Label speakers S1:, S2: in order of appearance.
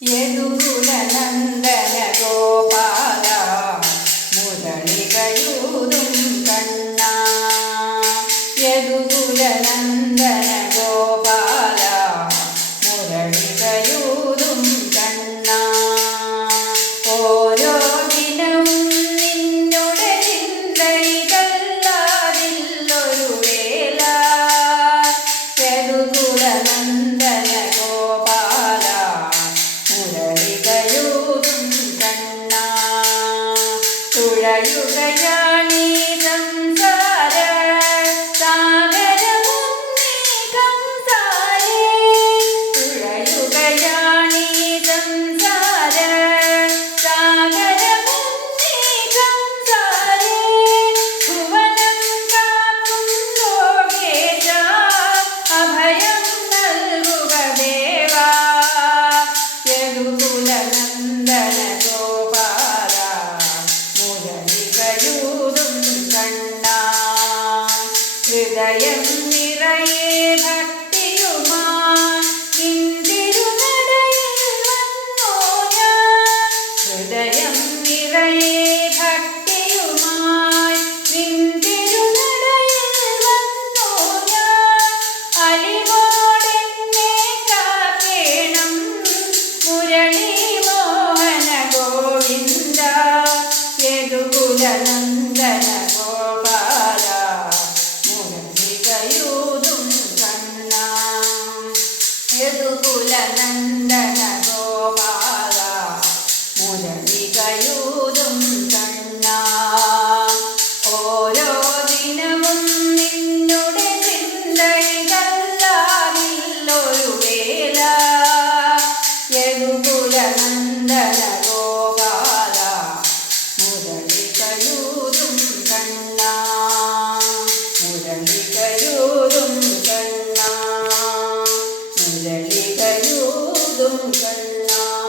S1: 耶路撒冷的那个巴。突然有在压力 ഹൃദയം നിറയെ ഭക്തിയുമാ വന്നോ ഞാൻ ഹൃദയം നിറയെ Allah